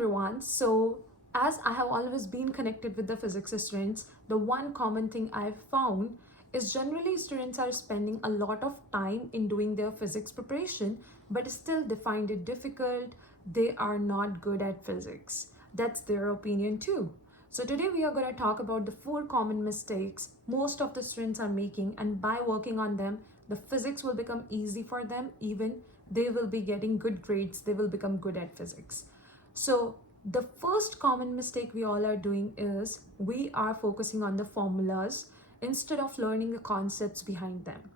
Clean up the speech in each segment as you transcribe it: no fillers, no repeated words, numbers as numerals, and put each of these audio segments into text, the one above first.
everyone. So, as I have always been connected with the physics students, the one common thing I've found is generally students are spending a lot of time in doing their physics preparation, but still they find it difficult. They are not good at physics. That's their opinion too. So, today we are going to talk about the 4 common mistakes most of the students are making, and by working on them, the physics will become easy for them. Even they will be getting good grades, they will become good at physics. So the first common mistake we all are doing is we are focusing on the formulas instead of learning the concepts behind them.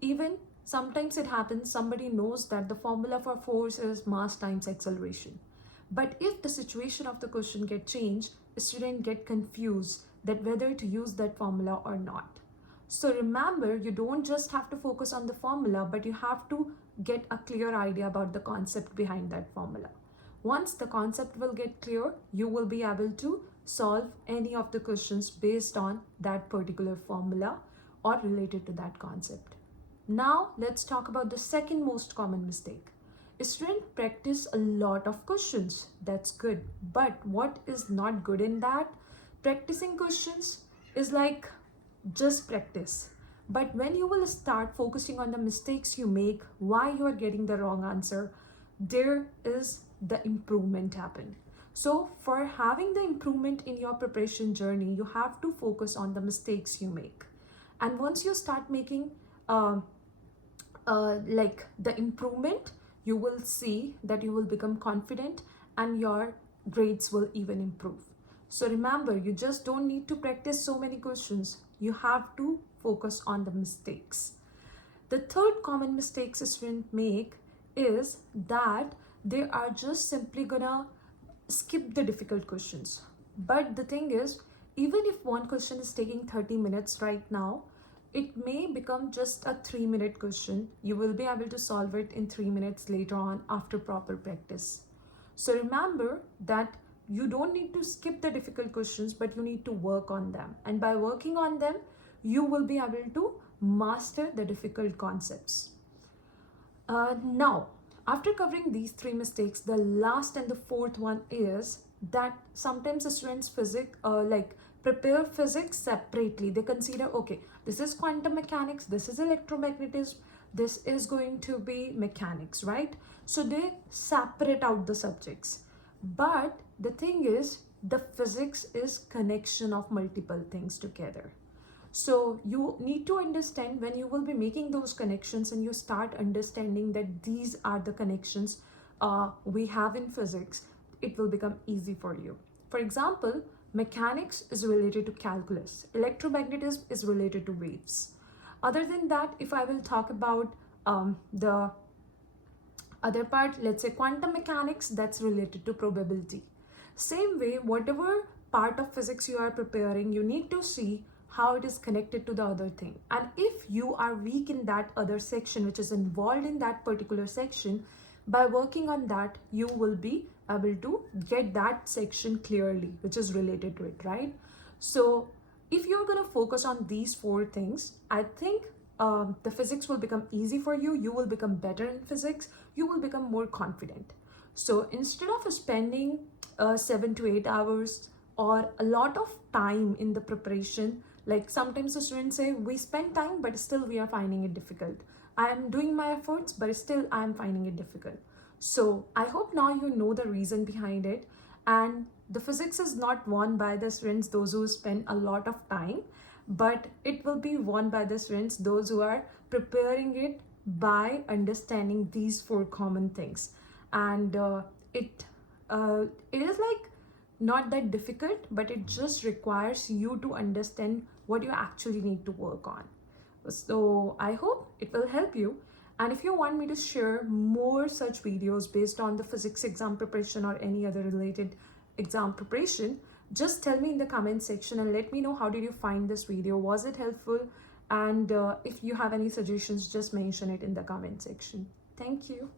Even sometimes it happens somebody knows that the formula for force is mass times acceleration. But if the situation of the question get changed, a student get confused that whether to use that formula or not. So remember, you don't just have to focus on the formula, but you have to get a clear idea about the concept behind that formula. Once the concept will get clear, you will be able to solve any of the questions based on that particular formula or related to that concept. Now, let's talk about the second most common mistake. Students practice a lot of questions. That's good. But what is not good in that? Practicing questions is like just practice. But when you will start focusing on the mistakes you make, why you are getting the wrong answer, there is the improvement happen. So for having the improvement in your preparation journey, you have to focus on the mistakes you make. And once you start making like the improvement, you will see that you will become confident and your grades will even improve. So remember, you just don't need to practice so many questions. You have to focus on the mistakes. The third common mistake students make is that they are just simply gonna skip the difficult questions. But the thing is, even if one question is taking 30 minutes right now, it may become just a 3-minute question. You will be able to solve it in 3 minutes later on after proper practice. So remember that you don't need to skip the difficult questions, but you need to work on them. And by working on them, you will be able to master the difficult concepts. Now, after covering these 3 mistakes, the last and the fourth one is that sometimes the students prepare physics separately. They consider, okay, this is quantum mechanics, this is electromagnetism, this is going to be mechanics, right? So they separate out the subjects. But the thing is, the physics is connection of multiple things together. So you need to understand when you will be making those connections and you start understanding that these are the connections we have in physics, it will become easy for you. For example, mechanics is related to calculus, electromagnetism is related to waves. Other than that, if I will talk about the other part, let's say quantum mechanics, that's related to probability. Same way, whatever part of physics you are preparing, you need to see how it is connected to the other thing. And if you are weak in that other section which is involved in that particular section, by working on that, you will be able to get that section clearly which is related to it, right? So if you're going to focus on these 4 things, I think the physics will become easy for you. You will become better in physics. You will become more confident. So instead of spending 7 to 8 hours or a lot of time in the preparation, like sometimes the students say, we spend time, but still we are finding it difficult. I am doing my efforts, but still I am finding it difficult. So I hope now you know the reason behind it. And the physics is not won by the students, those who spend a lot of time, but it will be won by the students, those who are preparing it by understanding these 4 common things. And it is like not that difficult, but it just requires you to understand what you actually need to work on. So I hope it will help you. And if you want me to share more such videos based on the physics exam preparation or any other related exam preparation, just tell me in the comment section and let me know how did you find this video. Was it helpful? And if you have any suggestions, just mention it in the comment section. Thank you.